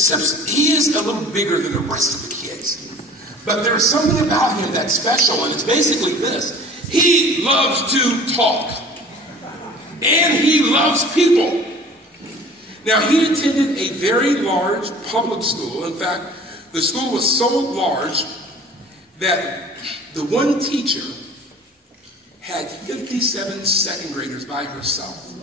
except he is a little bigger than the rest of the kids. But there's something about him that's special, and it's basically this. He loves to talk. And he loves people. Now, he attended a very large public school. In fact, the school was so large that the one teacher had 57 second graders by herself.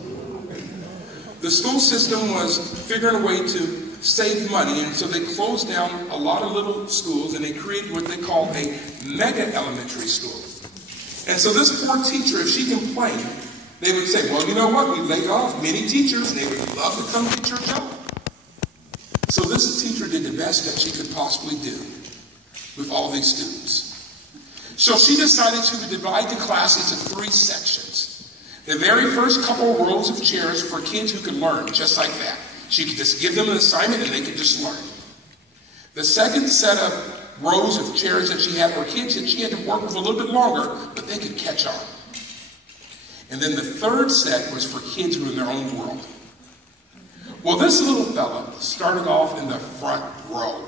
The school system was figuring a way to save money, and so they closed down a lot of little schools, and they created what they called a mega elementary school. And so this poor teacher, if she complained, they would say, well, you know what, we laid off many teachers, and they would love to come get your job. So this teacher did the best that she could possibly do with all these students. So she decided to divide the class into 3 sections. The very first couple of rows of chairs for kids who could learn, just like that. She could just give them an assignment and they could just learn. The second set of rows of chairs that she had were kids that she had to work with a little bit longer, but they could catch on. And then the third set was for kids who were in their own world. Well, this little fella started off in the front row.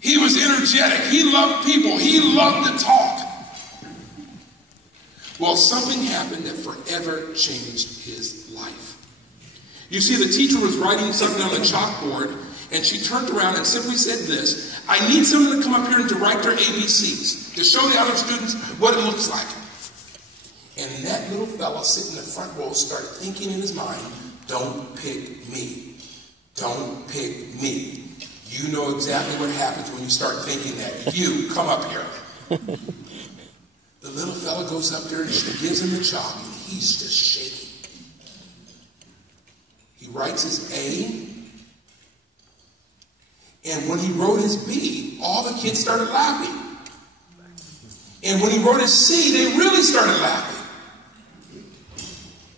He was energetic. He loved people. He loved to talk. Well, something happened that forever changed his life. You see, the teacher was writing something on the chalkboard, and she turned around and simply said this: I need someone to come up here and to write their ABCs, to show the other students what it looks like. And that little fella sitting in the front row started thinking in his mind, don't pick me. Don't pick me. You know exactly what happens when you start thinking that. You, come up here. The little fella goes up there and she gives him the chalk, and he's just shaking. He writes his A, and when he wrote his B, all the kids started laughing. And when he wrote his C, they really started laughing.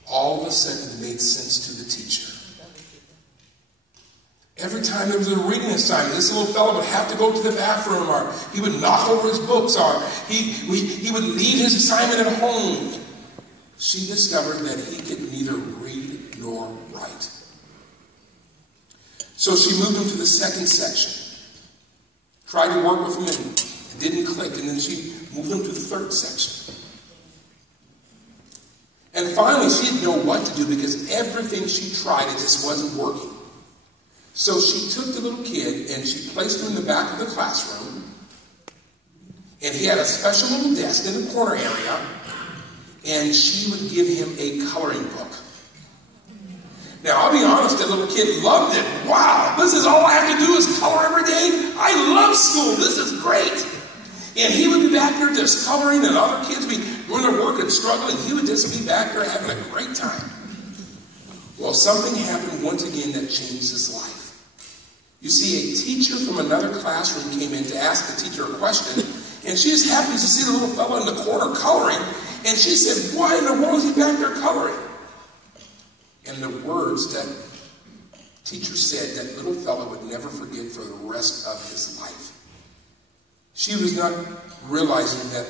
All of a sudden, it made sense to the teacher. Every time there was a reading assignment, this little fellow would have to go to the bathroom, or he would knock over his books, or he would leave his assignment at home. She discovered that he could neither read nor write. So she moved him to the second section. Tried to work with him, and it didn't click. And then she moved him to the third section. And finally, she didn't know what to do because everything she tried, it just wasn't working. So she took the little kid and she placed him in the back of the classroom. And he had a special little desk in the corner area. And she would give him a coloring book. Now, I'll be honest, that little kid loved it. Wow, this is all I have to do is color every day. I love school. This is great. And he would be back there just coloring, and other kids would be doing their work and struggling. He would just be back there having a great time. Well, something happened once again that changed his life. You see, a teacher from another classroom came in to ask the teacher a question, and she just happened to see the little fellow in the corner coloring, and she said, why in the world is he back there coloring? And the words that teacher said, that little fellow would never forget for the rest of his life. She was not realizing that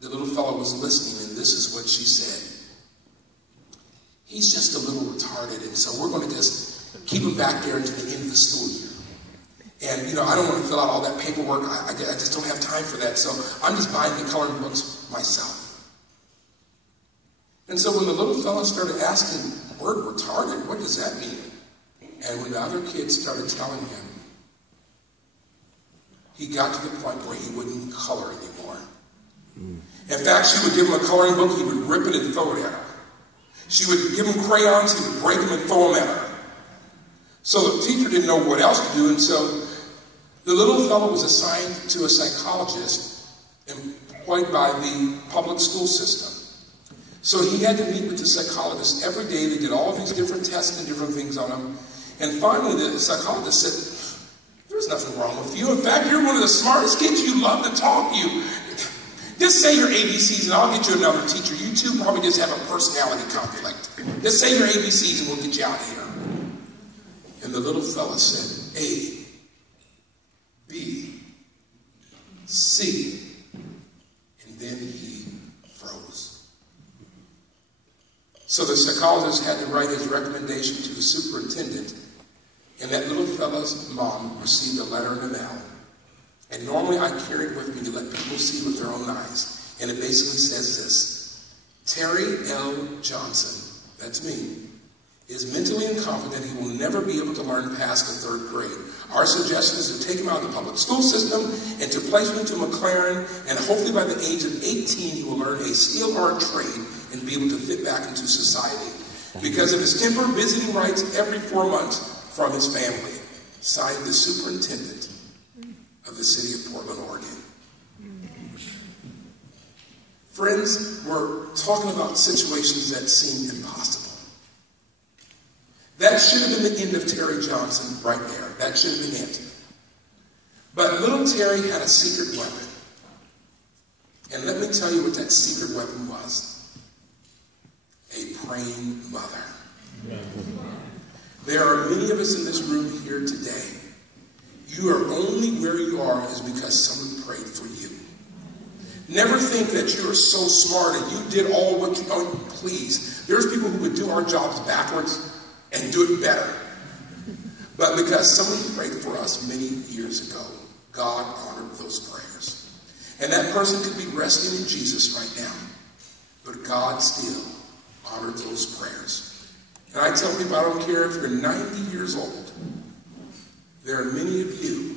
the little fellow was listening, and this is what she said. He's just a little retarded, and so we're going to just keep him back there until the end of the school year. And, you know, I don't want to fill out all that paperwork. I just don't have time for that, so I'm just buying the coloring books myself. And so when the little fellow started asking, word retarded, what does that mean? And when the other kids started telling him, he got to the point where he wouldn't color anymore. In fact, she would give him a coloring book, he would rip it and throw it at her. She would give him crayons, he would break them and throw them at her. So the teacher didn't know what else to do, and so the little fellow was assigned to a psychologist employed by the public school system. So he had to meet with the psychologist every day. They did all these different tests and different things on him. And finally, the psychologist said, there's nothing wrong with you. In fact, you're one of the smartest kids. You love to talk. You just say your ABCs and I'll get you another teacher. You two probably just have a personality conflict. Just say your ABCs and we'll get you out of here. And the little fella said, A, B, C, and then he froze. So the psychologist had to write his recommendation to the superintendent, and that little fellow fella's mom received a letter in the mail. And normally I carry it with me to let people see with their own eyes. And it basically says this: Terry L. Johnsson, that's me, is mentally incompetent. He will never be able to learn past the 3rd grade. Our suggestion is to take him out of the public school system and to place him to McLaren, and hopefully by the age of 18 he will learn a skill or a trade and be able to fit back into society. Because of his temper, visiting rights every 4 months from his family. Signed, the superintendent of the city of Portland, Oregon. Friends, we're talking about situations that seem impossible. That should have been the end of Terry Johnsson right there. That should have been it. But little Terry had a secret weapon. And let me tell you what that secret weapon was. A praying mother. There are many of us in this room here today. You are only where you are is because someone prayed for you. Never think that you are so smart and you did all what you... Oh, please. There's people who would do our jobs backwards and do it better. But because someone prayed for us many years ago, God honored those prayers. And that person could be resting in Jesus right now. But God still honored those prayers. And I tell people, I don't care if you're 90 years old. There are many of you.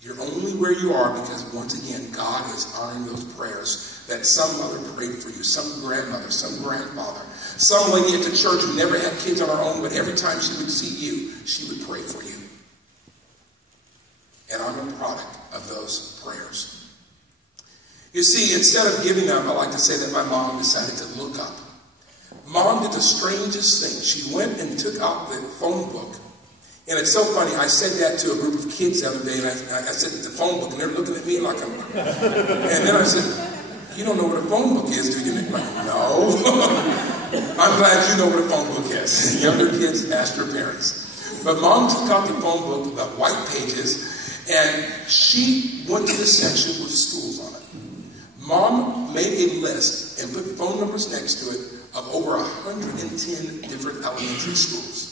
You're only where you are because, once again, God is honoring those prayers that some mother prayed for you, some grandmother, some grandfather, some lady at the church who never had kids on her own, but every time she would see you, she would pray for you. And I'm a product of those prayers. You see, instead of giving up, I like to say that my mom decided to look up. Mom did the strangest thing. She went and took out the phone book. And it's so funny, I said that to a group of kids the other day, and I said the phone book, and they're looking at me like I'm... And then I said, you don't know what a phone book is, do you? And they're like, no. I'm glad you know what a phone book is. Younger kids, ask your parents. But Mom took out the phone book, the white pages, and she went to the section with schools on it. Mom made a list and put phone numbers next to it of over 110 different elementary schools.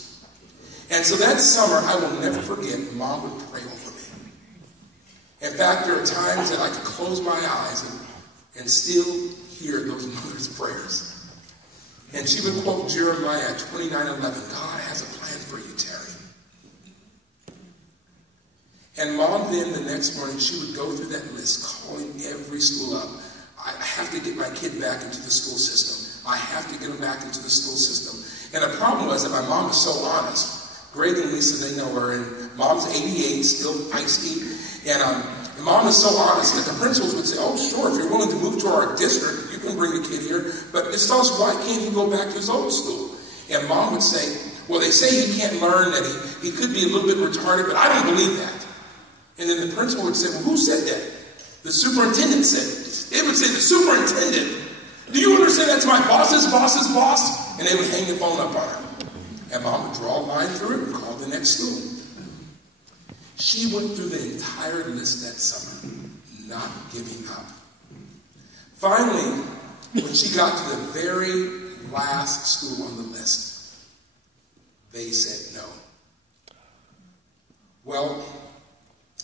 And so that summer, I will never forget, Mom would pray over me. In fact, there are times that I could close my eyes and still hear those mother's prayers. And she would quote Jeremiah 29:11, God has a plan for you, Terry. And Mom then, the next morning, she would go through that list, calling every school up. I have to get my kid back into the school system. I have to get him back into the school system. And the problem was that my mom was so honest. Greg and Lisa, they know her, and Mom's 88, still feisty. And Mom is so honest that the principals would say, oh, sure, if you're willing to move to our district, you can bring the kid here. But just tell us, why can't he go back to his old school? And Mom would say, well, they say he can't learn, that he could be a little bit retarded, but I don't believe that. And then the principal would say, well, who said that? The superintendent said it. They would say, the superintendent? Do you understand that's my boss's boss's boss? And they would hang the phone up on her. And Mom would draw a line through it and call the next school. She went through the entire list that summer, not giving up. Finally, when she got to the very last school on the list, they said no. Well,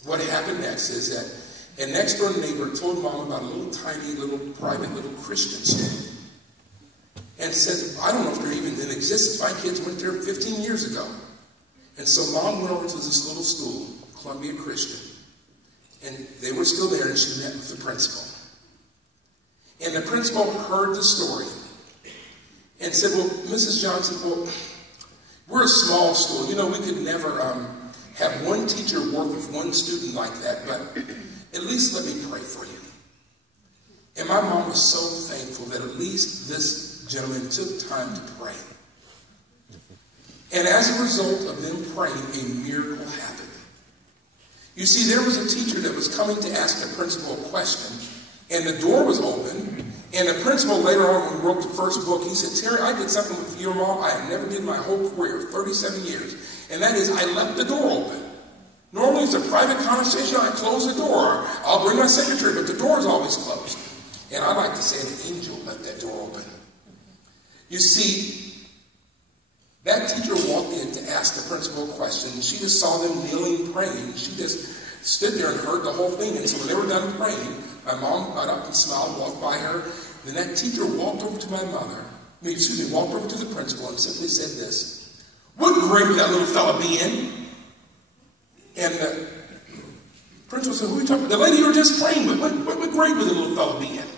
what happened next is that a next door neighbor told Mom about a little tiny, little private, little Christian school. And said, I don't know if they're even in existence. My kids went there 15 years ago. And so Mom went over to this little school, Columbia Christian. And they were still there, and she met with the principal. And the principal heard the story and said, well, Mrs. Johnsson, well, we're a small school. You know, we could never have one teacher work with one student like that, but at least let me pray for you. And my mom was so thankful that at least this gentleman took time to pray. And as a result of them praying, a miracle happened. You see, there was a teacher that was coming to ask the principal a question, and the door was open, and the principal later on, when he wrote the first book, he said, Terry, I did something with your mom I have never did my whole career, 37 years, and that is I left the door open. Normally it's a private conversation, I close the door. I'll bring my secretary, but the door is always closed. And I like to say an angel left that door open. You see, That teacher walked in to ask the principal a question, and she just saw them kneeling, praying. She just stood there and heard the whole thing. And so when they were done praying, my mom got up and smiled, walked by her. Then that teacher walked over to my mother, walked over to the principal and simply said this, "What grade would that little fella be in?" And the principal said, "Who are you talking about?" "The lady you were just praying with. What grade would the little fella be in?"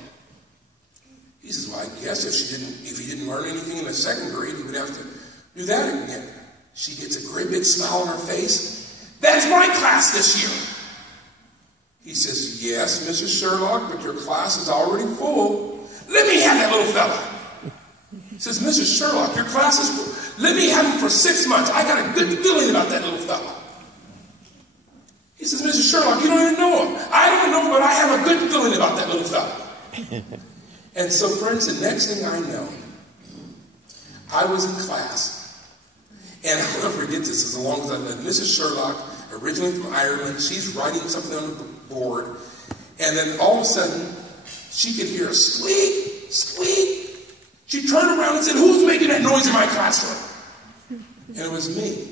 He says, "Well, I guess if he didn't learn anything in the second grade, he would have to do that again." She gets a great big smile on her face. "That's my class this year." He says, "Yes, Mrs. Sherlock, but your class is already full. Let me have that little fella." He says, "Mrs. Sherlock, your class is full. Let me have him for 6 months. I got a good feeling about that little fella." He says, "Mrs. Sherlock, you don't even know him." "I don't know him, but I have a good feeling about that little fella." And so, friends, the next thing I know, I was in class. And I'll never forget this as long as I live. Mrs. Sherlock, originally from Ireland, she's writing something on the board. And then all of a sudden, she could hear a squeak, squeak. She turned around and said, "Who's making that noise in my classroom?" And it was me.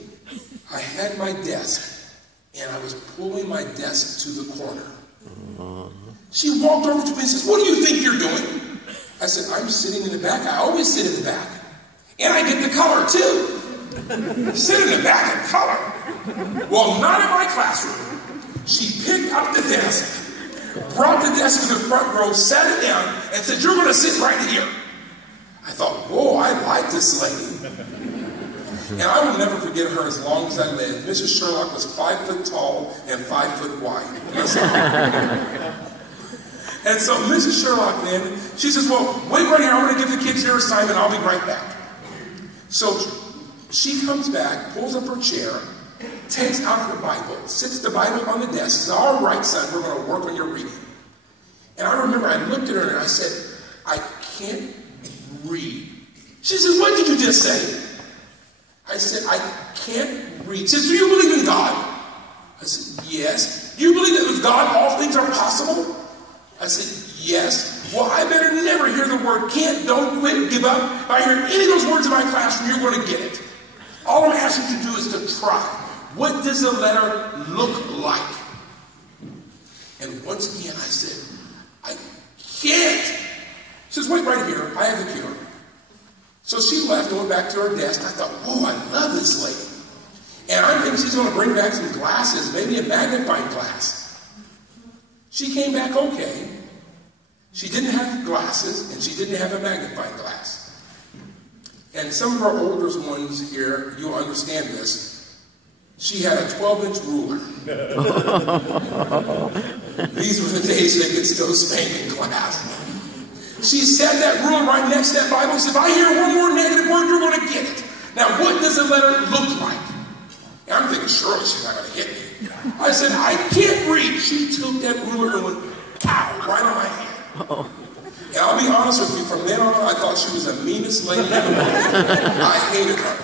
I had my desk, and I was pulling my desk to the corner. She walked over to me and says, "What do you think you're doing?" I said, "I'm sitting in the back. I always sit in the back. And I get the color, too." Sit in the back and color. Well, not in my classroom. She picked up the desk, brought the desk to the front row, sat it down, and said, "You're going to sit right here." I thought, whoa, I like this lady. And I will never forget her as long as I live. Mrs. Sherlock was 5 foot tall and 5 foot wide. And so Mrs. Sherlock then, she says, "Well, wait right here. I'm going to give the kids their assignment. I'll be right back." So she comes back, pulls up her chair, takes out her Bible, sits the Bible on the desk, says, "All right, son, we're going to work on your reading." And I remember I looked at her and I said, "I can't read." She says, "What did you just say?" I said, "I can't read." She says, "Do you believe in God?" I said, "Yes." "Do you believe that with God all things are possible?" I said, "Yes." "Well, I better never hear the word can't, don't, quit, give up. If I hear any of those words in my classroom, you're going to get it. All I'm asking you to do is to try. What does the letter look like?" And once again, I said, "I can't." She says, "Wait right here. I have the cure." So she left and went back to her desk. I thought, "Oh, I love this lady." And I'm thinking she's going to bring back some glasses, maybe a magnifying glass. She came back okay. She didn't have glasses, and she didn't have a magnifying glass. And some of our older ones here, you'll understand this. She had a 12-inch ruler. These were the days they could still spank in class. She set that ruler right next to that Bible and said, "If I hear one more negative word, you're going to get it. Now, what does the letter look like?" And I'm thinking, surely she's not going to hit me. I said, "I can't read." She took that ruler and went, pow, right on my hand. And I'll be honest with you, from then on, I thought she was the meanest lady in the world. I hated her.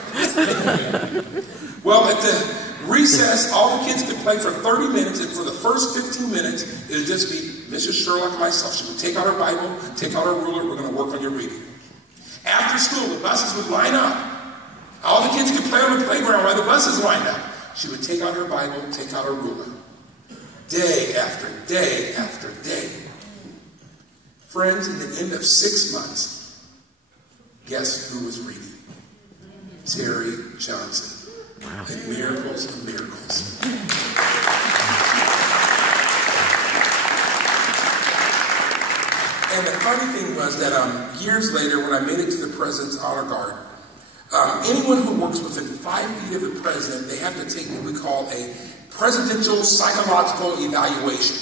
Well, at the recess, all the kids could play for 30 minutes, and for the first 15 minutes, it would just be Mrs. Sherlock and myself. She would take out her Bible, take out her ruler, "We're going to work on your reading." After school, the buses would line up. All the kids could play on the playground while the buses lined up. She would take out her Bible, take out her ruler. Day after day after day. Friends, at the end of 6 months, guess who was reading? Terry Johnsson. And miracles of miracles. And the funny thing was that years later, when I made it to the President's Honor Guard, anyone who works within 5 feet of the President, they have to take what we call a Presidential Psychological Evaluation.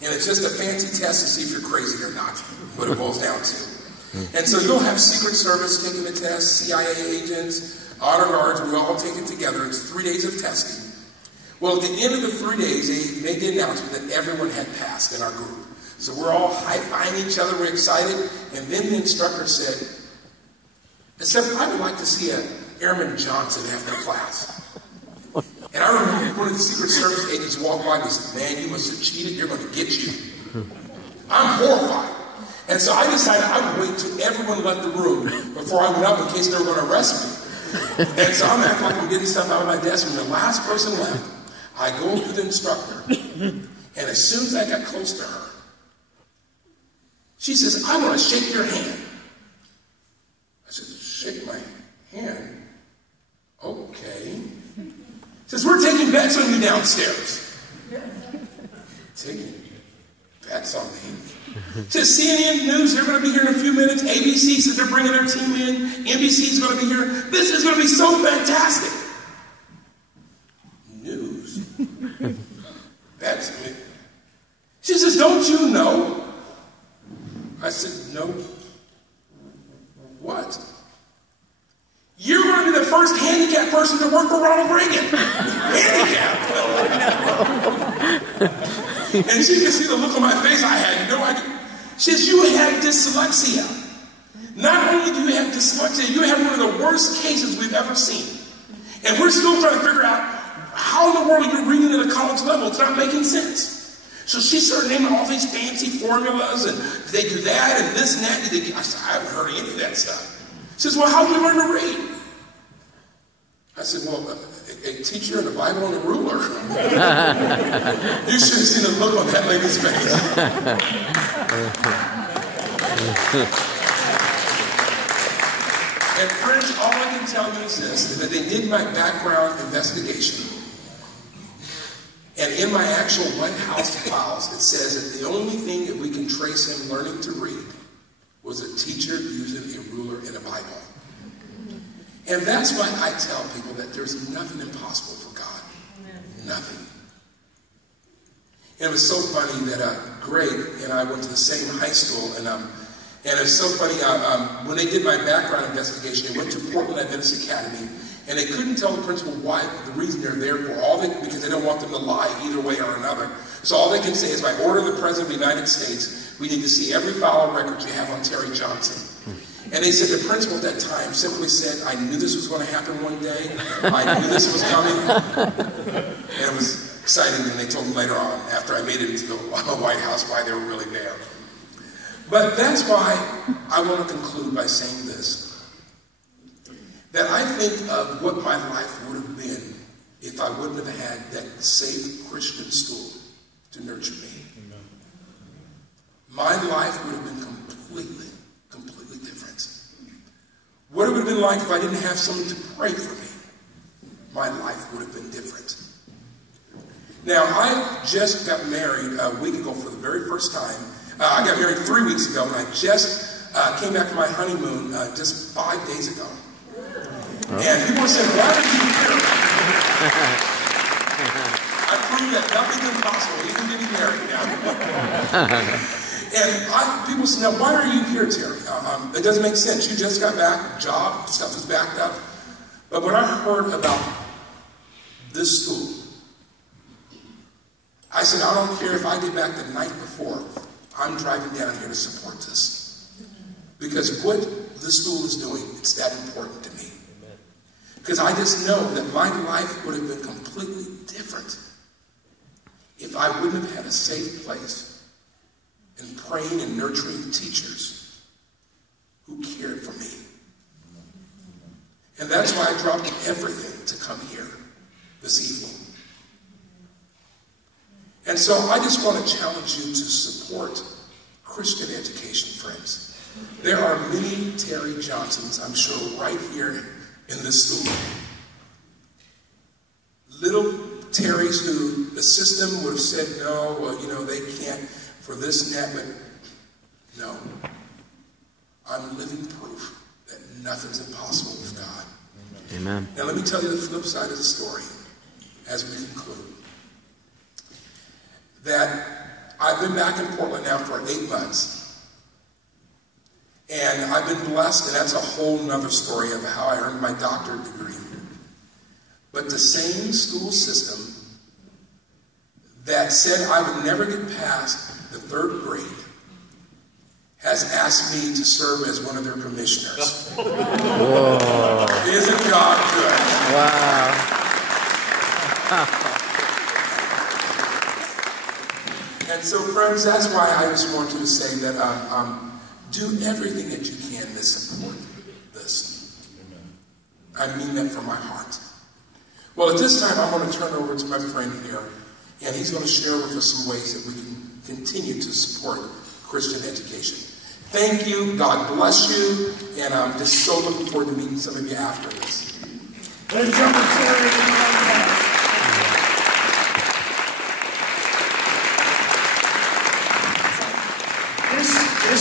And it's just a fancy test to see if you're crazy or not, what it boils down to. And so you'll have Secret Service taking the test, CIA agents, honor guards, we all take it together. It's 3 days of testing. Well, at the end of the 3 days, they made the announcement that everyone had passed in our group. So we're all high-fiving each other, we're excited, and then the instructor said, "Except I would like to see an Airman Johnsson after class." And I remember one of the Secret Service agents walked by and said, "Man, you must have cheated, you're going to get you." I'm horrified. And so I decided I would wait till everyone left the room before I went up in case they were going to arrest me. And so I'm acting like I'm getting stuff out of my desk. When the last person left, I go up to the instructor. And as soon as I got close to her, she says, I want to shake your hand. I said, shake my hand? Okay. She says, we're taking bets on you downstairs. Taking bets on me? She says, CNN News, they're going to be here in a few minutes. ABC says they're bringing their team in. NBC is going to be here. This is going to be so fantastic. News? Bets on me? She says, don't you know? I said, no. What? You're going to be the first handicapped person to work for Ronald Reagan. Handicapped. And she could see the look on my face. I had no idea. She says, you had dyslexia. Not only do you have dyslexia, you have one of the worst cases we've ever seen. And we're still trying to figure out how in the world you're reading at a college level. It's not making sense. So she started naming all these fancy formulas, and they do that, and this and that. I said, I haven't heard of any of that stuff. She says, well, how do you learn to read? I said, well, a teacher and a Bible and a ruler. You should have seen the look on that lady's face. And friends, all I can tell you is this, is that they did my background investigation. And in my actual White House files, it says that the only thing that we can trace him learning to read was a teacher using a ruler and a Bible. And that's why I tell people that there's nothing impossible for God. Nothing. And it was so funny that Greg and I went to the same high school, and it's so funny, when they did my background investigation, they went to Portland Adventist Academy, and they couldn't tell the principal why, the reason they're there for, because they don't want them to lie either way or another. So all they can say is, by order of the President of the United States, we need to see every file record you have on Terry Johnsson. And they said the principal at that time simply said, I knew this was going to happen one day. I knew this was coming. And it was exciting when they told me later on, after I made it into the White House, why they were really there. But that's why I want to conclude by saying this. That I think of what my life would have been if I wouldn't have had that safe Christian school to nurture me. Amen. My life would have been completely different. What it would have been like if I didn't have someone to pray for me. My life would have been different. Now, I just got married a week ago for the very first time. I got married 3 weeks ago, and I just came back from my honeymoon just 5 days ago. And people said, why are you here? I proved that nothing's impossible, even getting married now. And people said, now why are you here, Terry? It doesn't make sense. You just got back, job, stuff is backed up. But when I heard about this school, I said, I don't care if I get back the night before, I'm driving down here to support this. Because what this school is doing, it's that important to me. Because I just know that my life would have been completely different if I wouldn't have had a safe place and praying and nurturing teachers who cared for me. And that's why I dropped everything to come here this evening. And so I just want to challenge you to support Christian education, friends. There are many Terry Johnssons, I'm sure, right here in this school. Little Terrys who the system would have said, no, well, they can't for this and that, but no. I'm living proof that nothing's impossible with God. Amen. Now let me tell you the flip side of the story as we conclude. That I've been back in Portland now for 8 months. And I've been blessed, and that's a whole nother story of how I earned my doctorate degree. But the same school system that said I would never get past the 3rd grade has asked me to serve as one of their commissioners. Whoa. Isn't God good? Wow. And so, friends, that's why I just want you to say that do everything that you can to support this. I mean that from my heart. Well, at this time, I'm going to turn over to my friend here, and he's going to share with us some ways that we can continue to support Christian education. Thank you. God bless you. And I'm just so looking forward to meeting some of you after this. Ladies and gentlemen,